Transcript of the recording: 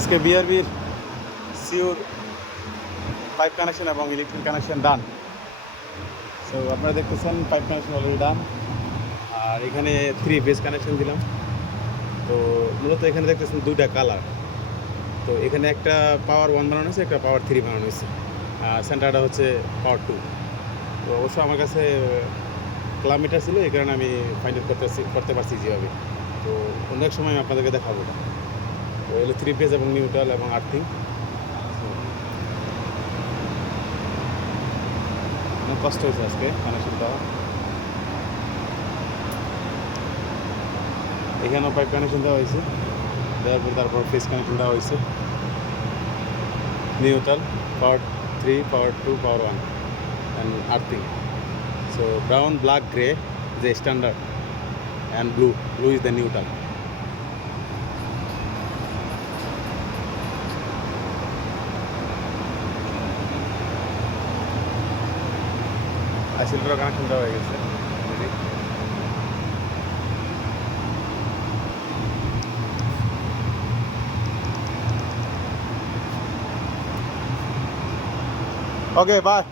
আজকে বিআরবির sure pipe connection এবং electric connection ডান। So আপনারা দেখতেছেন পাইপ কানেকশন অলরেডি ডান, আর এখানে 3 বেস কানেকশন দিলাম। তো মূলত এখানে দেখতেছেন দুইটা কালার। তো এখানে একটা পাওয়ার 1 বানানো হয়েছে, একটা পাওয়ার 3 বানানো হয়েছে, আর সেন্টারটা হচ্ছে পাওয়ার 2। তো অবশ্য আমার কাছে কিলোমিটার ছিল, এই কারণে আমি ফাইন্ড আউট করতে পারছি যেভাবে। তো অন্য এক সময় আমি আপনাদেরকে দেখাবো। তো এগুলো 3 ফেজ এবং নিউট্রাল এবং আর্থিং। অনেক কষ্ট হয়েছে আজকে কানেকশন দেওয়া। এখানেও পাইপ কানেকশন দেওয়া হয়েছে, দেওয়ার পর তারপর ফেজ কানেকশন দেওয়া হয়েছে। Neutral, power 3, power 2, power 1 and earthing. So brown, black, grey is the standard, and blue is the neutral. silver connection দেওয়া হয়ে গেছে। Okay, bye.